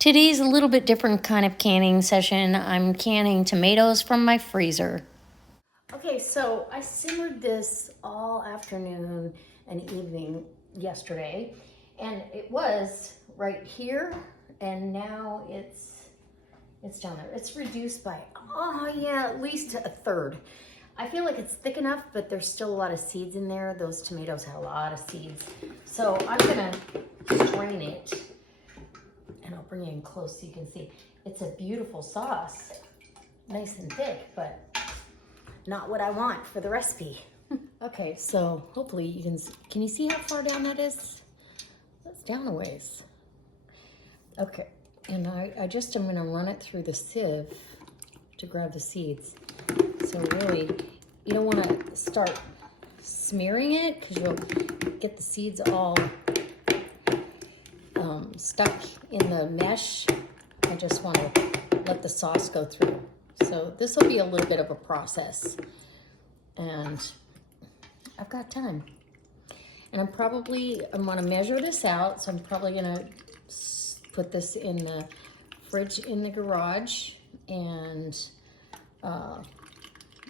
Today's a little bit different kind of canning session. I'm canning tomatoes from my freezer. Okay, so I simmered this all afternoon and evening yesterday, and it was right here, and now it's down there. It's reduced by, oh yeah, at least a third. I feel like it's thick enough, but there's still a lot of seeds in there. Those tomatoes had a lot of seeds. So I'm gonna strain it, and I'll bring it in close so you can see. It's a beautiful sauce, nice and thick, but not what I want for the recipe. Okay, so hopefully you can you see how far down that is? That's down a ways. Okay, and I just am gonna run it through the sieve to grab the seeds. So really, you don't wanna start smearing it because you'll get the seeds all stuck in the mesh. I just wanna let the sauce go through. So this will be a little bit of a process, and I've got time. And I'm gonna measure this out, so I'm probably gonna put this in the fridge in the garage, and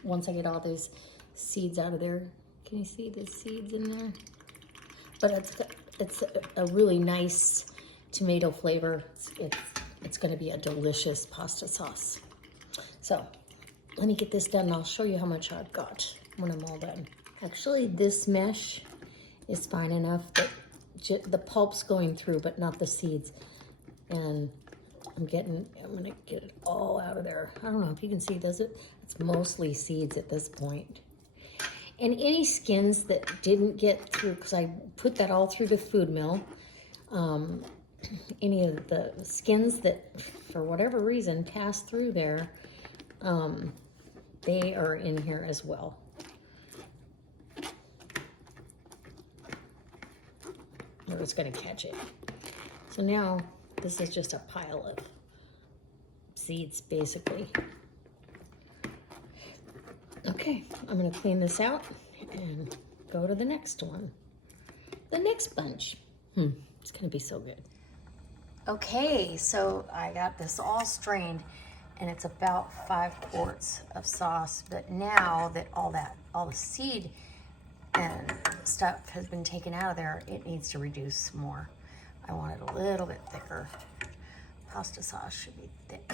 once I get all these seeds out of there, can you see the seeds in there? But it's a really nice tomato flavor. It's gonna be a delicious pasta sauce. So let me get this done and I'll show you how much I've got when I'm all done. Actually, this mesh is fine enough that the pulp's going through, but not the seeds. And I'm gonna get it all out of there. I don't know if you can see, does it? It's mostly seeds at this point. And any skins that didn't get through, because I put that all through the food mill, any of the skins that, for whatever reason, passed through there, they are in here as well. Or it's gonna catch it. So now this is just a pile of seeds, basically. Okay, I'm gonna clean this out and go to the next one. The next bunch. It's gonna be so good. Okay, so I got this all strained, and it's about 5 quarts of sauce. But now that all the seed and stuff has been taken out of there, it needs to reduce more. I want it a little bit thicker. Pasta sauce should be thick.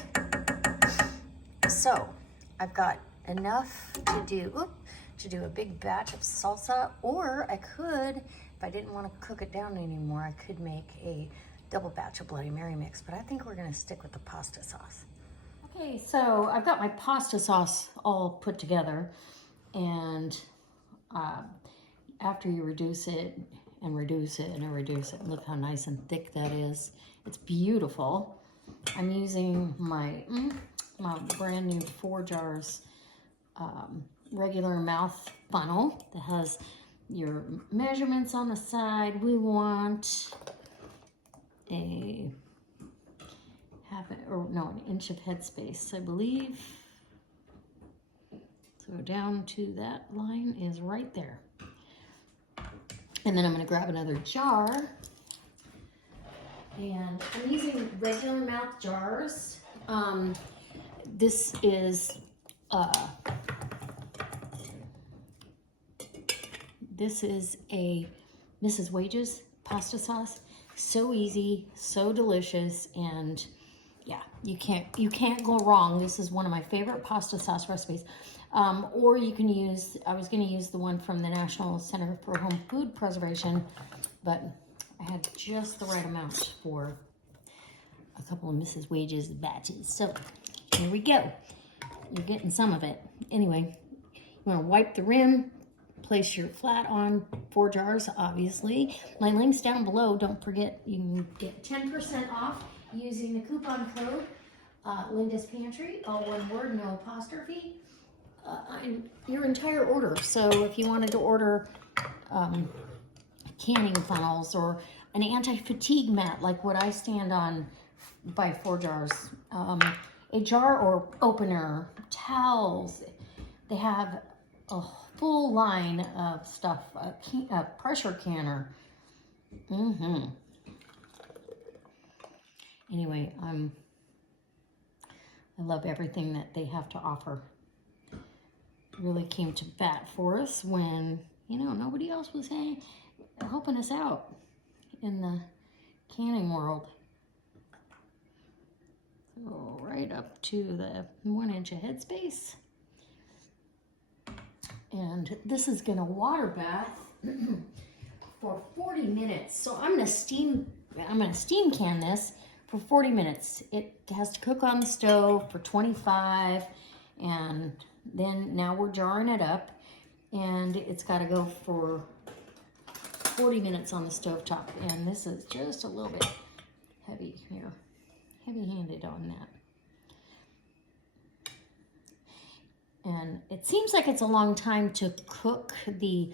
So I've got enough to do a big batch of salsa, or I could, if I didn't want to cook it down anymore, I could make a double batch of Bloody Mary mix, but I think we're gonna stick with the pasta sauce. Okay, so I've got my pasta sauce all put together, and after you reduce it and reduce it and reduce it, look how nice and thick that is. It's beautiful. I'm using my brand new 4 jars regular mouth funnel that has your measurements on the side. We want an inch of headspace, I believe. So down to that line is right there. And then I'm gonna grab another jar. And I'm using regular mouth jars. This is a Mrs. Wages pasta sauce. So easy, so delicious, and yeah, you can't go wrong. This is one of my favorite pasta sauce recipes. Or you can use, I was gonna use the one from the National Center for Home Food Preservation, but I had just the right amount for a couple of Mrs. Wages batches. So here we go. You're getting some of it. Anyway, you wanna wipe the rim, place your flat on 4 jars, obviously. My link's down below. Don't forget, you can get 10% off using the coupon code Linda's Pantry, all one word, no apostrophe, your entire order. So if you wanted to order canning funnels or an anti-fatigue mat like what I stand on, buy 4 jars, a jar or opener, towels. They have a full line of stuff, a pressure canner. Anyway, I love everything that they have to offer. Really came to bat for us when, you know, nobody else was helping us out in the canning world. So right up to the 1 inch of headspace. And this is gonna water bath for 40 minutes. So I'm gonna steam can this for 40 minutes. It has to cook on the stove for 25, and then now we're jarring it up, and it's got to go for 40 minutes on the stove top. And this is just a little bit heavy here, heavy-handed on that. And it seems like it's a long time to cook the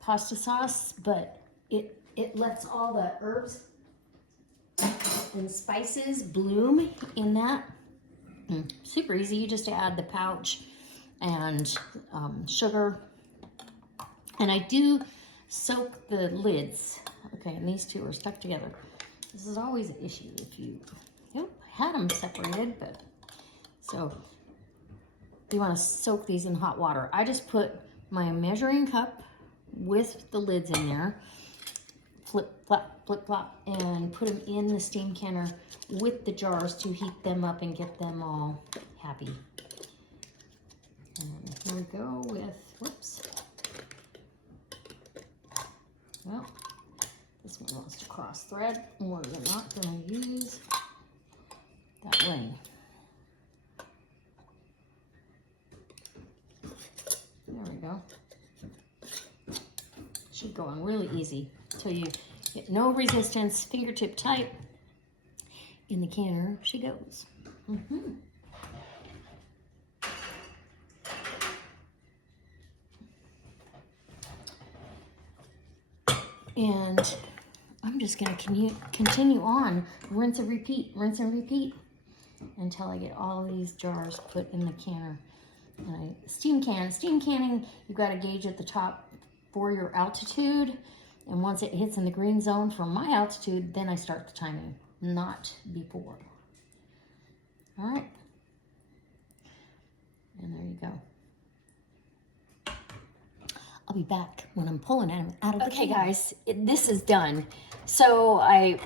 pasta sauce, but it lets all the herbs and spices bloom in that. Super easy. You just add the pouch and sugar. And I do soak the lids. Okay, and these two are stuck together. This is always an issue if you, I had them separated, but so you want to soak these in hot water. I just put my measuring cup with the lids in there, flip, flop, and put them in the steam canner with the jars to heat them up and get them all happy. And here we go with, whoops. Well, this one wants to cross thread, and we're not going to use that ring. There we go. Should go on really easy until you get no resistance, fingertip tight. In the canner she goes. And I'm just going to continue on, rinse and repeat until I get all these jars put in the canner. And I steam canning, you've got to gauge at the top for your altitude. And once it hits in the green zone for my altitude, then I start the timing, not before. All right. And there you go. I'll be back when I'm pulling them out of the can. Okay, guys, this is done. So I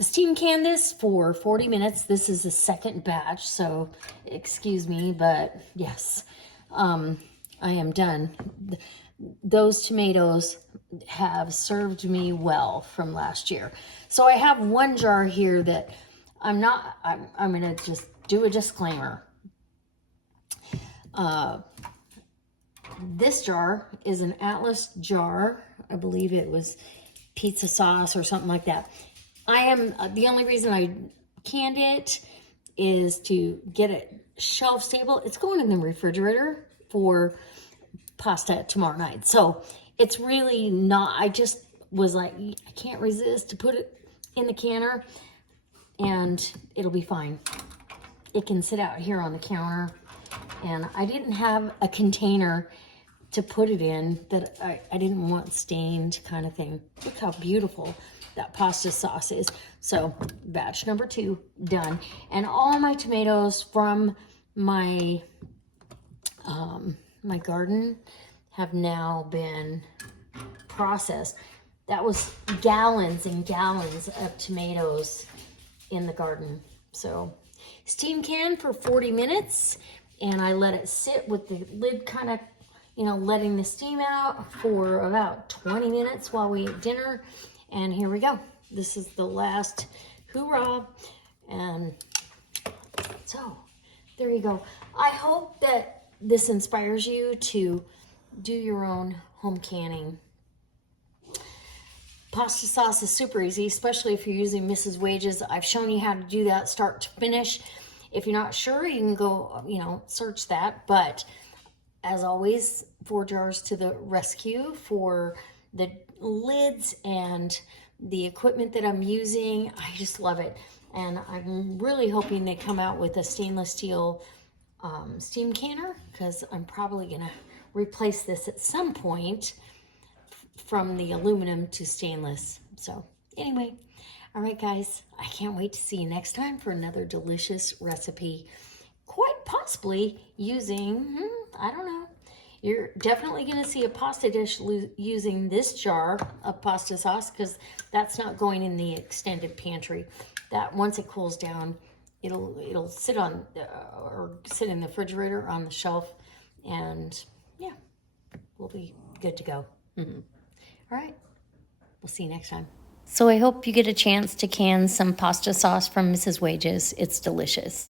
steam canned this for 40 minutes. This is the second batch, so excuse me, but yes, I am done. Those tomatoes have served me well from last year. So I have one jar here that I'm going to just do a disclaimer. This jar is an Atlas jar. I believe it was pizza sauce or something like that. The only reason I canned it is to get it shelf stable. It's going in the refrigerator for pasta tomorrow night. So it's really not, I just was like, I can't resist to put it in the canner and it'll be fine. It can sit out here on the counter, and I didn't have a container to put it in that I didn't want stained kind of thing. Look how beautiful that pasta sauce is. So batch number 2 done. And all my tomatoes from my my garden have now been processed. That was gallons and gallons of tomatoes in the garden. So steam can for 40 minutes, and I let it sit with the lid kind of, letting the steam out for about 20 minutes while we eat dinner. And here we go. This is the last hoorah. And so there you go. I hope that this inspires you to do your own home canning. Pasta sauce is super easy, especially if you're using Mrs. Wages. I've shown you how to do that start to finish. If you're not sure, you can go, search that. But as always, 4 jars to the rescue for the lids and the equipment that I'm using. I just love it. And I'm really hoping they come out with a stainless steel steam canner, because I'm probably going to replace this at some point from the aluminum to stainless. So anyway, All right, guys, I can't wait to see you next time for another delicious recipe. Quite possibly using, I don't know. You're definitely going to see a pasta dish using this jar of pasta sauce because that's not going in the extended pantry. That once it cools down, it'll sit on or sit in the refrigerator on the shelf, and yeah, we'll be good to go. All right, we'll see you next time. So I hope you get a chance to can some pasta sauce from Mrs. Wages. It's delicious.